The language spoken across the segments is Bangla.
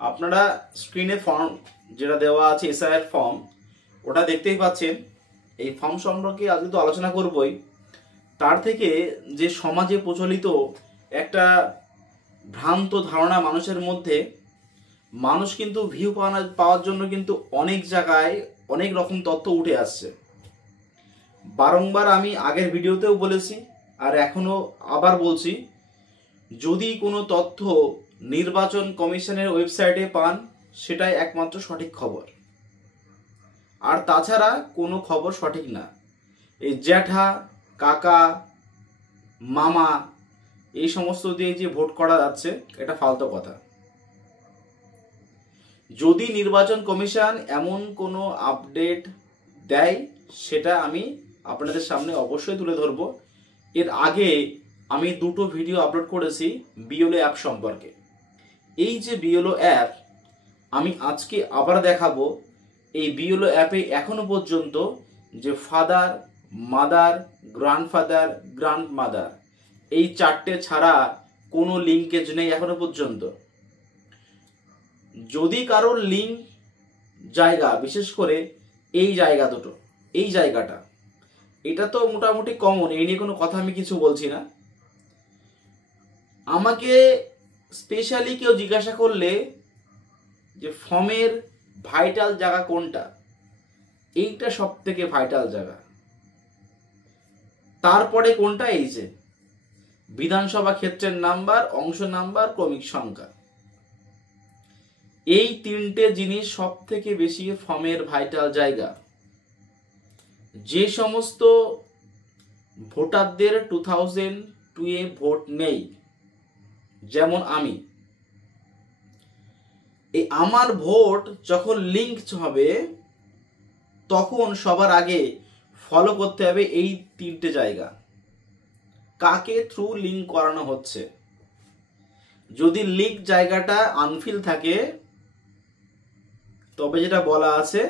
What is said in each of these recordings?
আপনারা স্ক্রিনে ফর্ম যেটা দেওয়া আছে এসআইআর ফর্ম ওটা দেখতেই পাচ্ছেন। এই ফর্ম সম্পর্কে আজকে তো আলোচনা করবই। তার থেকে যে সমাজে প্রচলিত একটা ভ্রান্ত ধারণা মানুষের মধ্যে, মানুষ কিন্তু ভিউ পাওয়ার জন্য কিন্তু অনেক জায়গায় অনেক রকম তথ্য উঠে আসছে। বারংবার আমি আগের ভিডিওতেও বলেছি আর এখনো আবার বলছি, যদি কোনো তথ্য নির্বাচন কমিশনের ওয়েবসাইটে পান সেটাই একমাত্র সঠিক খবর, আর তাছাড়া কোনো খবর সঠিক না। এই জ্যাঠা, কাকা, মামা এই সমস্ত দিয়ে যে ভোট করা যাচ্ছে এটা ফালতু কথা। যদি নির্বাচন কমিশন এমন কোনো আপডেট দেয় সেটা আমি আপনাদের সামনে অবশ্যই তুলে ধরবো। এর আগে আমি দুটো ভিডিও আপলোড করেছি বিএলও অ্যাপ সম্পর্কে। এই যে বিএলও অ্যাপ আমি আজকে আবার দেখাবো। এই বিএলও অ্যাপে এখনো পর্যন্ত যে ফাদার, মাদার, গ্র্যান্ডফাদার, গ্র্যান্ডমাদার এই চারটে ছাড়া কোনো লিঙ্কেজ নেই এখনো পর্যন্ত। যদি কারোর লিঙ্ক জায়গা, বিশেষ করে এই জায়গা দুটো, এই জায়গাটা, এটা তো মোটামুটি কমন, এই নিয়ে কোনো কথা আমি কিছু বলছি না। আমাকে স্পেশালি কেউ জিজ্ঞাসা করলে যে ফর্মের ভাইটাল জায়গা কোনটা, এইটা সব থেকে ভাইটাল জায়গা। তারপরে কোনটা, এই যে বিধানসভা ক্ষেত্রের নাম্বার, অংশ নাম্বার, ক্রমিক সংখ্যা, এই তিনটে জিনিস সব থেকে বেশি ফর্মের ভাইটাল জায়গা। যে সমস্ত ভোটারদের 2002 ভোট নেই, যেমন আমি, এই আমার ভোট যখন লিঙ্ক হবে তখন সবার আগে ফলো করতে হবে এই তিনটে জায়গা। কাকে থ্রু লিঙ্ক করানো হচ্ছে। যদি লিঙ্ক জায়গাটা আনফিল থাকে তবে যেটা বলা আছে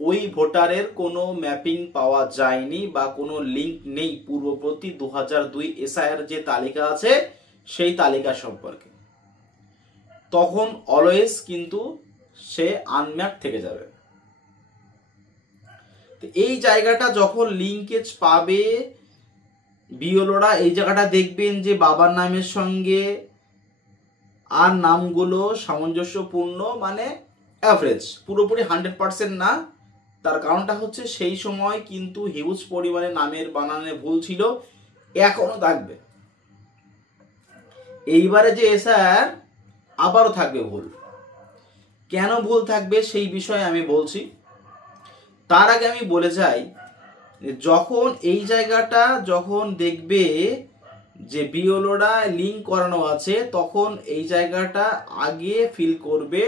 ওই ভোটারের কোনো ম্যাপিং পাওয়া যায়নি বা কোনো লিঙ্ক নেই পূর্ববর্তী 2002 এসআইআর যে তালিকা আছে সেই তালিকা সম্পর্কে, তখন অলওয়েজ কিন্তু সে আনম্যাপ থেকে যাবে। তো এই জায়গাটা যখন লিঙ্কেজ পাবে বিএলওরা, এই জায়গাটা দেখবেন যে বাবার নামের সঙ্গে আর নামগুলো সামঞ্জস্যপূর্ণ, মানে অ্যাভারেজ, পুরোপুরি 100% না। তার কারণটা হচ্ছে সেই সময় কিন্তু হিউজ পরিমাণে নামের বানানে ভুল ছিল, এখনো থাকবে। এইবারে যে এসআর আবারও থাকবে ভুল। কেন ভুল থাকবে সেই বিষয়ে আমি বলছি। তার আগে আমি বলে যাই, যখন এই জায়গাটা যখন দেখবে যে বিএলওরা লিঙ্ক করানো আছে তখন এই জায়গাটা আগে ফিল করবে,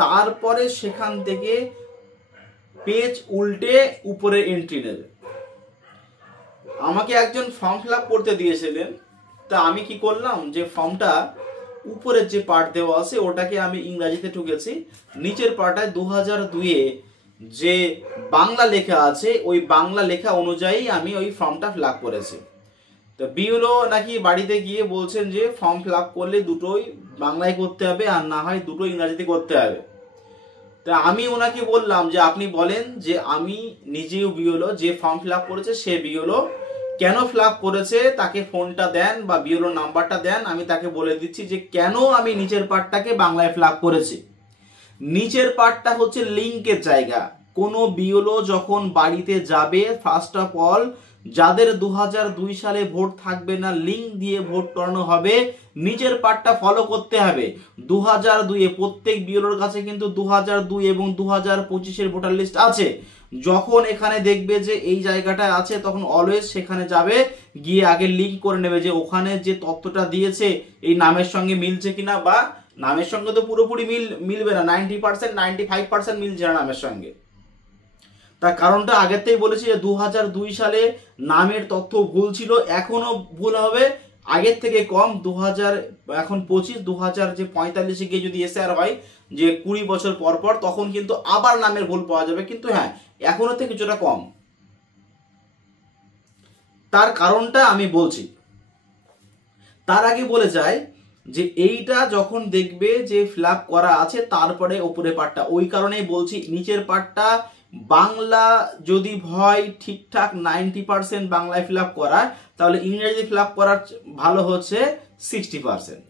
তারপরে সেখান থেকে পেজ উল্টে উপরে এন্ট্রি নেবে। আমাকে একজন ফর্ম ফিল আপ করতে দিয়েছিলেন, তা আমি কি করলাম, যে ফর্মটা উপরের যে পার্ট দেওয়া আছে ওটাকে আমি ইংরাজিতে ঠুকেছি, নিচের পার্টটায় 2002 যে বাংলা লেখা আছে ওই বাংলা লেখা অনুযায়ী আমি ওই ফর্মটা ফিল আপ করেছি। তো বিএলও নাকি বাড়িতে গিয়ে বলছেন যে ফর্ম ফিল আপ করলে দুটোই বাংলায় করতে হবে আর না হয় দুটো ইংরাজিতে করতে হবে। তা আমি ওনাকে বললাম যে আপনি বলেন যে আমি নিজেও বিএলও, যে ফর্ম ফিল আপ করেছে সে বিএলও, কেন ফিল আপ করেছে তাকে ফোনটা দেন বা বিএলও নাম্বারটা দেন, আমি তাকে বলে দিচ্ছি যে কেন আমি নিচের পার্টটাকে বাংলায় ফিল আপ করেছি। নিচের পার্টটা হচ্ছে লিঙ্কের জায়গা। কোনো বিএলও যখন বাড়িতে যাবে, ফার্স্ট অফ অল যাদের 2002 সালে ভোট থাকবে না, লিঙ্ক দিয়ে ভোট করানো হবে, নিচের পার্টটা ফলো করতে হবে। 2002 প্রত্যেক বিএলওর কাছে কিন্তু 2002 এবং 2025 ভোটার লিস্ট আছে। যখন এখানে দেখবে যে এই জায়গাটা আছে তখন অলওয়েজ সেখানে যাবে, গিয়ে আগে লিঙ্ক করে নেবে যে ওখানে যে তথ্যটা দিয়েছে এই নামের সঙ্গে মিলছে কিনা, বা নামের সঙ্গে তো পুরোপুরি মিলবে না, 90% 95% মিলছে না নামের সঙ্গে। তার কারণটা আগের থেকেই বলেছি যে 2002 সালে নামের তথ্য ভুল ছিল, এখনো ভুল হবে, আগের থেকে কম। 2000 এখন 25, 2045 গিয়ে যদি এসআর হয় যে 20 বছর পর পর, তখন কিন্তু আবার নামের ভুল পাওয়া যাবে, কিন্তু হ্যাঁ এখনো থেকে কিছুটা কম। তার কারণটা আমি বলছি। তার আগে বলে যাই যে এইটা যখন দেখবে যে ফিল আপ করা আছে তারপরে উপরের পার্টটা, ওই কারণেই বলছি নিচের পার্টটা বাংলা যদি হয় ঠিকঠাক 90% বাংলায় ফিল আপ করার, তাহলে ইংরেজি ফিল আপ করার ভালো হচ্ছে 60%।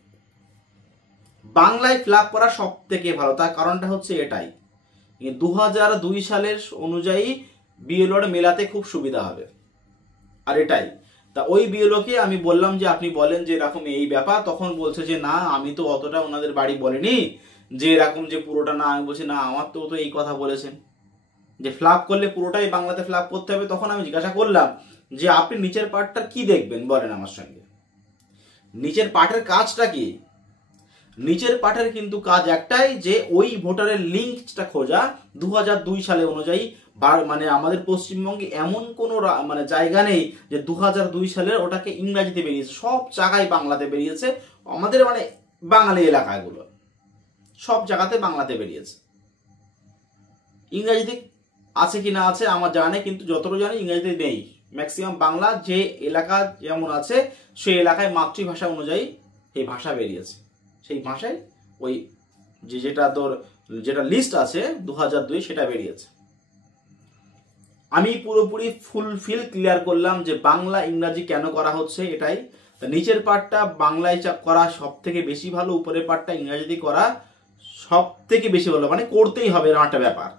বাংলায় ফিল আপ করা সব থেকে ভালো, তার কারণটা হচ্ছে এটাই 2002 সালের অনুযায়ী বিএলওর মেলাতে খুব সুবিধা হবে। আর এটাই তা ওই বিএলওকে আমি বললাম যে আপনি বলেন যে এরকম এই ব্যাপার, তখন বলছে যে না আমি তো অতটা ওনাদের বাড়ি বলিনি যে এরকম যে পুরোটা না। আমি বলছি না আমার তো এই কথা বলেছেন যে ফ্ল্যাপ করলে পুরোটাই বাংলাতে ফ্ল্যাপ করতে হবে। তখন আমি জিজ্ঞাসা করলাম যে আপনি নিচের পার্টটা কি দেখবেন বলেন আমার সঙ্গে, নিচের পার্টের কাজটা কি? নিচের পার্টের কিন্তু কাজ একটাই যে ওই ভোটারের লিঙ্কটা খোঁজা 2002 সালে অনুযায়ী। মানে আমাদের পশ্চিমবঙ্গে এমন কোনো মানে জায়গা নেই যে 2002 সালের ওটাকে ইংরাজিতে বেরিয়েছে, সব জায়গায় বাংলাতে বেরিয়েছে। আমাদের মানে বাঙালি এলাকাগুলো সব জায়গাতে বাংলাতে বেরিয়েছে। ইংরাজিতে আছে কি না আছে আমার জানা নেই, কিন্তু যতটুকু জানি ইংরেজিতে নেই। ম্যাক্সিমাম বাংলা যে এলাকা যেমন আছে সেই এলাকায় মাতৃভাষা অনুযায়ী এই ভাষা বেরিয়েছে, সেই ভাষায় ওই যেটা লিস্ট আছে 2002 সেটা বেরিয়েছে। আমি পুরোপুরি ফুলফিল ক্লিয়ার করলাম যে বাংলা ইংরাজি কেন করা হচ্ছে এটাই। নিচের পার্টটা বাংলায় করা সব থেকে বেশি ভালো, উপরের পার্টটা ইংরাজিতে করা সব থেকে বেশি ভালো, মানে করতেই হবে এরকম একটা ব্যাপার।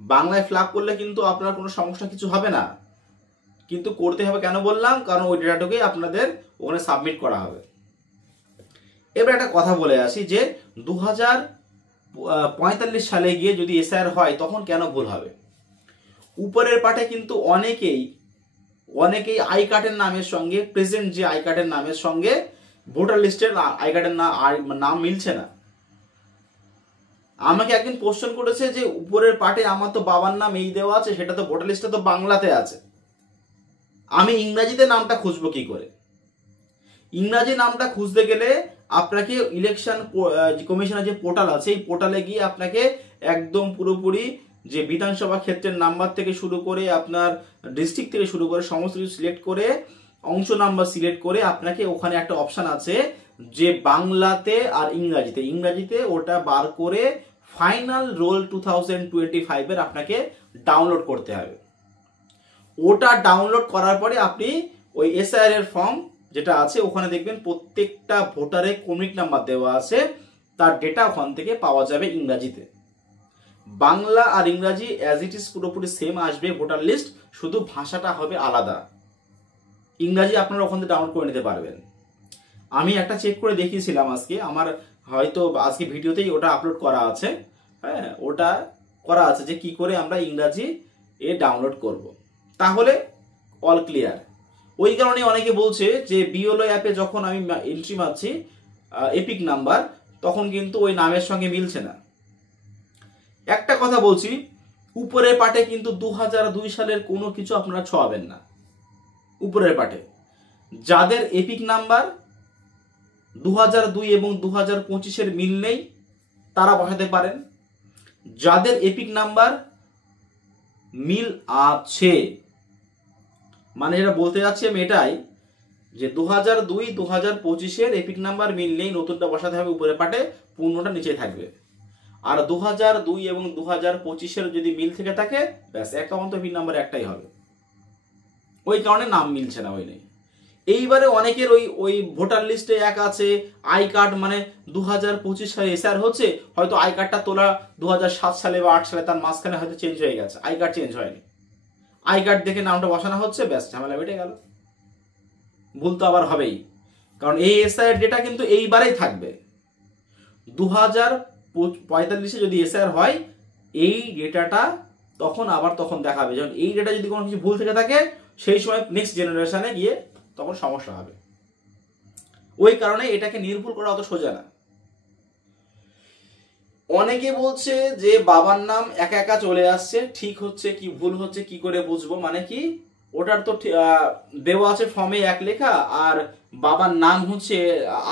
বাংলায় ফ্ল্যাপ করলে কিন্তু আপনার কোনো সমস্যা কিছু হবে না, কিন্তু করতে হবে কেন বললাম, কারণ ওই ডেটাটাকে আপনাদের ওখানে সাবমিট করা হবে। এবার একটা কথা বলে আসি যে 2045 সালে গিয়ে যদি এসআইআর হয় তখন কেন ভুল হবে। উপরের পাটে কিন্তু অনেকেই আই কার্ডের নামের সঙ্গে, প্রেজেন্ট যে আই কার্ডের নামের সঙ্গে ভোটার লিস্টের আই কার্ডের নাম মিলছে না। আমাকে একদিন কোশ্চেন করেছে যে উপরের পাটে আমার তো বাবার নাম এই দেওয়া আছে, সেটা তো ভোটার লিস্টে তো বাংলাতে আছে, আমি ইংরাজিতে নামটা খুঁজবো কি করে? ইংরাজি নামটা খুঁজতে গেলে আপনাকে ইলেকশন কমিশনের যে পোর্টাল আছে এই পোর্টালে গিয়ে আপনাকে একদম পুরোপুরি যে বিধানসভা ক্ষেত্রের নাম্বার থেকে শুরু করে আপনার ডিস্ট্রিক্ট থেকে শুরু করে সমস্ত কিছু সিলেক্ট করে অংশ নাম্বার সিলেক্ট করে আপনাকে ওখানে একটা অপশন আছে যে বাংলাতে আর ইংরাজিতে ওটা বার করে ফাইনাল রোল 2025 এর আপনাকে ডাউনলোড করতে হবে। ওটা ডাউনলোড করার পরে আপনি ওই এসআইআর এর ফর্ম যেটা আছে ওখানে দেখবেন প্রত্যেকটা ভোটারের কমিট নাম্বার দেওয়া আছে, তার ডেটা ওখান থেকে পাওয়া যাবে ইংরাজিতে। বাংলা আর ইংরাজি অ্যাজ ইট ইজ পুরোপুরি সেম আসবে ভোটার লিস্ট, শুধু ভাষাটা হবে আলাদা। ইংরাজি আপনারা ওখান থেকে ডাউনলোড করে নিতে পারবেন। আমি একটা চেক করে দেখিয়েছিলাম আজকে, আমার হয়তো আজকে ভিডিওতেই ওটা আপলোড করা আছে। হ্যাঁ, ওটা করা আছে যে কি করে আমরা ইংরাজি ডাউনলোড করব, তাহলে অল ক্লিয়ার। ওই কারণে অনেকে বলছে যে বিএলও অ্যাপে যখন আমি এন্ট্রি মারছি এপিক নাম্বার, তখন কিন্তু ওই নামের সঙ্গে মিলছে না। একটা কথা বলছি, উপরের পাটে কিন্তু 2002 সালের কোনো কিছু আপনারা ছোঁয়াবেন না। উপরের পাটে যাদের এপিক নাম্বার 2002 এবং 2025-এর মিল নেই তারা বসাতে পারেন। যাদের এপিক নাম্বার মিল আছে, মানে এটা বলতে যাচ্ছি আমি এটাই যে 2002 2025-এর এপিক নাম্বার মিল নেই, নতুনটা বসাতে হবে উপরের পাটে, পূর্ণটা নিচে থাকবে। আর 2002 এবং 2025-এর যদি মিল থেকে থাকে ব্যাস অ্যাকাউন্ট এপিক নাম্বার একটাই হবে। ওই কারণে নাম মিলছে না, ওই নেই। এইবারে অনেকের ওই ভোটার লিস্টে এক আছে, আই কার্ড মানে 2025 সালে এসআর হচ্ছে, হয়তো আই কার্ডটা তোলা 2007 সালে বা 8 সালে, তার মাঝখানে হয়তো চেঞ্জ হয়ে গেছে, আই কার্ড চেঞ্জ হয়নি, আই কার্ড দেখে নামটা বসানো হচ্ছে, ব্যাস ঝামেলা মিটে গেল। ভুল তো আবার হবেই, কারণ এই এসআইআর ডেটা কিন্তু এইবারেই থাকবে। 2045-এ যদি এসআইআর হয় এই ডেটাটা তখন দেখাবে, যখন এই ডেটা যদি কোনো কিছু ভুল থেকে থাকে সেই সময় নেক্সট জেনারেশনে গিয়ে তখন সমস্যা হবে। ওই কারণে এটাকে নির্ভুল করা অত সোজা না। অনেকে বলছে যে বাবার নাম একা একা চলে আসছে, ঠিক হচ্ছে কি ভুল হচ্ছে কি করে বুঝবো, মানে কি ওটার তো দেওয়া আছে ফর্মে এক লেখা আর বাবার নাম হচ্ছে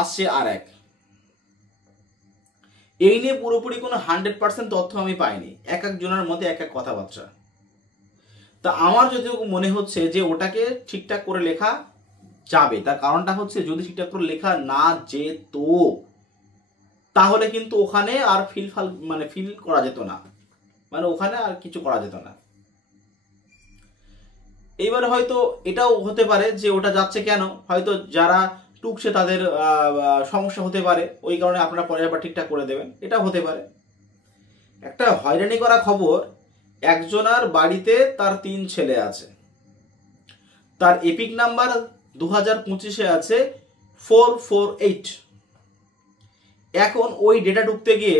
আসছে আর এক। এই নিয়ে পুরোপুরি কোনো 100% তথ্য আমি পাইনি, এক একজনের মধ্যে এক এক কথাবার্তা। তা আমার যদিও মনে হচ্ছে যে ওটাকে ঠিকঠাক করে লেখা যাবে। তার কারণটা হচ্ছে যদি ঠিকঠাক করে লেখা না যেত তাহলে কিন্তু ওখানে আর ফিল করা যেত না, মানে ওখানে আর কিছু করা যেত না। এইবার হয়তো এটাও হতে পারে যে ওটা যাচ্ছে কেন, হয়তো যারা টুকছে তাদের সমস্যা হতে পারে, ওই কারণে আপনারা পরে আবার ঠিকঠাক করে দেবেন, এটা হতে পারে। একটা হয়রানি করা খবর, একজনার বাড়িতে তার 3 ছেলে আছে, তার এপিক নাম্বার 2025-এ আছে 448। এখন ওই ডেটা ঢুকতে গিয়ে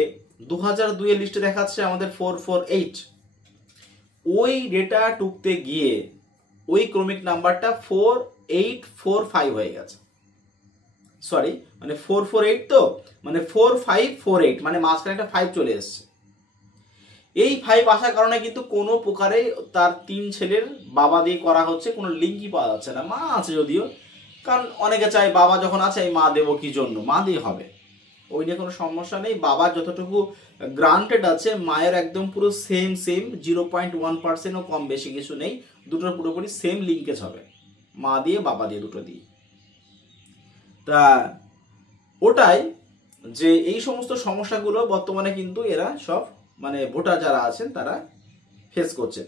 2002 এর লিস্টে দেখাচ্ছে আমাদের 448। ওই ডেটা ঢুকতে গিয়ে ওই ক্রমিক নাম্বারটা 4845 হয়ে গেছে, সরি মানে 448, তো মানে 4548, মানে মাঝখানে একটা 5 চলে এসছে। এই 5 আসার কারণে কিন্তু কোনো প্রকারে তার 3 ছেলের বাবা দিয়ে করা হচ্ছে, কোনো লিঙ্কই পাওয়া যাচ্ছে না। মা আছে যদিও, কারণ অনেকে চায় বাবা যখন আছে মা দেবো কি জন্য, মা দিয়ে হবে, ওই নিয়ে কোনো সমস্যা নেই। বাবা যতটুকু গ্রান্টেড আছে মায়ের একদম পুরো সেম 0.1%ও কম বেশি কিছু নেই, দুটোর পুরোপুরি সেম লিঙ্কেজ হবে, মা দিয়ে বাবা দিয়ে দুটো দিয়ে। তা ওটাই যে এই সমস্ত সমস্যাগুলো বর্তমানে কিন্তু এরা সব মানে ভোটার যারা আছেন তারা ফেস করছেন।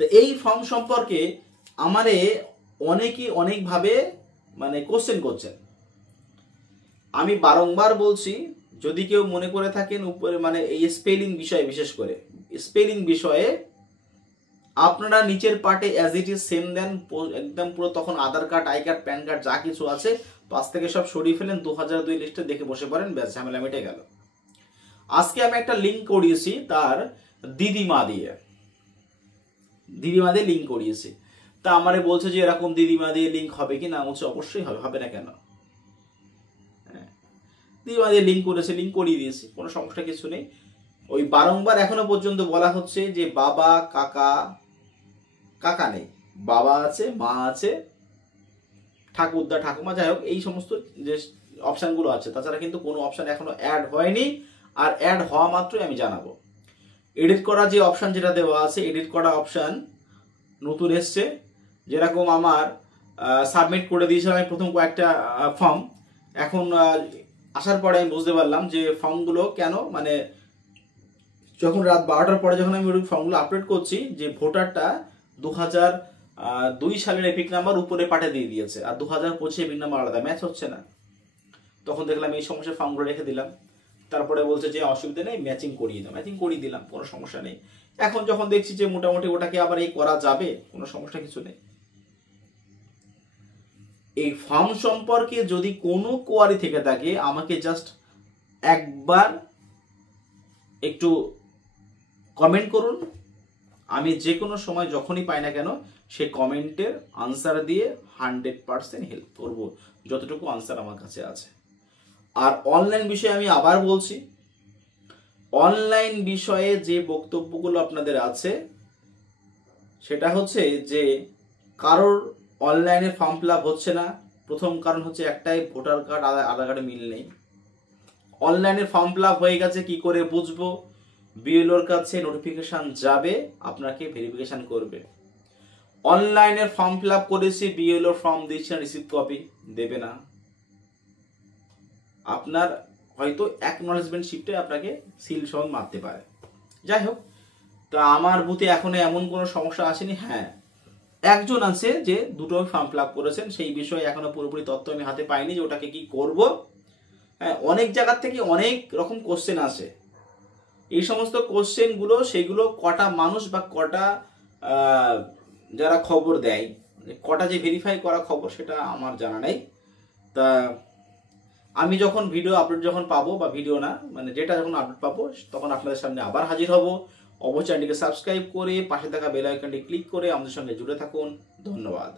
তো এই ফর্ম সম্পর্কে আমারে অনেকেই অনেকভাবে মানে কোশ্চেন করছেন। আমি বারংবার বলছি, যদি কেউ মনে করে থাকেন উপরে মানে এই স্পেলিং বিষয়ে, বিশেষ করে স্পেলিং বিষয়ে আপনারা নিচের পার্টে as it is same then, একদম পুরো তখন Aadhaar card, I card, PAN card যা কিছু আছে পাশ থেকে সব সরিয়ে ফেলেন, 2002 লিস্টে দেখে বসে পড়েন, ব্যাস ঝামেলা মিটে গেল। আজকে আমি একটা লিঙ্ক করিয়েছি তার দিদিমা দিয়ে লিঙ্ক করিয়েছি। তা আমারে বলছে যে এরকম দিদিমা দিয়ে লিঙ্ক হবে কি না, বলছে অবশ্যই হবে, হবে না কেন। দিদিমা দিয়ে লিঙ্ক করেছে, লিঙ্ক করিয়ে দিয়েছি, কোনো সমস্যা কিছু নেই। ওই বারংবার এখনো পর্যন্ত বলা হচ্ছে যে বাবা কাকা নেই, বাবা আছে, মা আছে, ঠাকুরদা ঠাকুমা, যাই হোক এই সমস্ত যে অপশানগুলো আছে, তাছাড়া কিন্তু কোনো অপশান এখনো অ্যাড হয়নি। আর অ্যাড হওয়া মাত্রই আমি জানাবো। এডিট করা যে অপশান যেটা দেওয়া আছে, এডিট করা অপশান নতুন এসছে। যেরকম আমার সাবমিট করে দিয়েছিলাম আমি প্রথম কয়েকটা ফর্ম, এখন আসার পরে আমি বুঝতে পারলাম যে ফর্মগুলো কেন মানে যখন রাত 12টার পরে যখন আমি ওই ফর্মগুলো আপলোড করছি, যে ভোটারটা 2002 সালের এপিক নাম্বার উপরে পাঠিয়ে দিয়ে দিয়েছে, আর 2025 এপিক নাম্বার আলাদা, ম্যাচ হচ্ছে না। তখন দেখলাম এই সমস্যা, ফর্মগুলো রেখে দিলাম। তারপরে বলছে যে অসুবিধা নেই, ম্যাচিং করিয়ে দাও, ম্যাচিং করিয়ে দিলাম, কোনো সমস্যা নেই। এখন যখন দেখছি যে মোটামুটি ওটাকে আবার এই করা যাবে, কোনো সমস্যা কিছু নেই। এই ফর্ম সম্পর্কে যদি কোনো কোয়ারি থেকে থাকে আমাকে জাস্ট একবার একটু কমেন্ট করুন, আমি যে কোনো সময় যখনই পাই না কেন সেই কমেন্টের আনসার দিয়ে 100% হেল্প করব, যতটুকু আনসার আমার কাছে আছে। আর অনলাইন বিষয়ে আমি আবার বলছি, অনলাইন বিষয়ে যে বক্তব্যগুলো আপনাদের আছে সেটা হচ্ছে যে কারোর অনলাইনে ফর্ম ফিল আপ হচ্ছে না। প্রথম কারণ হচ্ছে একটাই, ভোটার কার্ড আধার কার্ডে মিল নেই। অনলাইনে ফর্ম ফিল আপ হয়ে গেছে কি করে বুঝবো? বিএলওর কাছে নোটিফিকেশন যাবে, আপনাকে ভেরিফিকেশন করবে। অনলাইনে ফর্ম ফিল আপ করেছি, বিএলওর ফর্ম দিচ্ছে না, রিসিভ কপি দেবে না, আপনার হয়তো অ্যাকনলেজমেন্ট শিটে আপনাকে সিল সহ মারতে পারে। যাই হোক, তো আমার বুথে এখনো এমন কোনো সমস্যা আসেনি। হ্যাঁ, একজন আছে যে দুটো ফর্ম ফিল আপ করেছেন, সেই বিষয়ে এখনো পুরোপুরি তথ্য আমি হাতে পাইনি যে ওটাকে কি করব। হ্যাঁ, অনেক জায়গা থেকে অনেক রকম কোশ্চেন আসে, এই সমস্ত কোশ্চেনগুলো সেগুলো কটা মানুষ বা কটা যারা খবর দেয়, কটা যে ভেরিফাই করা খবর সেটা আমার জানা নেই। তা আমি যখন ভিডিও আপলোড যখন পাবো, বা ভিডিও না মানে যেটা যখন আপলোড পাবো, তখন আপনাদের সামনে আবার হাজির হব। অবশ্যই চ্যানেলটিকে সাবস্ক্রাইব করে পাশে থাকা বেল আইকনটি ক্লিক করে আমাদের সঙ্গে জুড়ে থাকুন। ধন্যবাদ।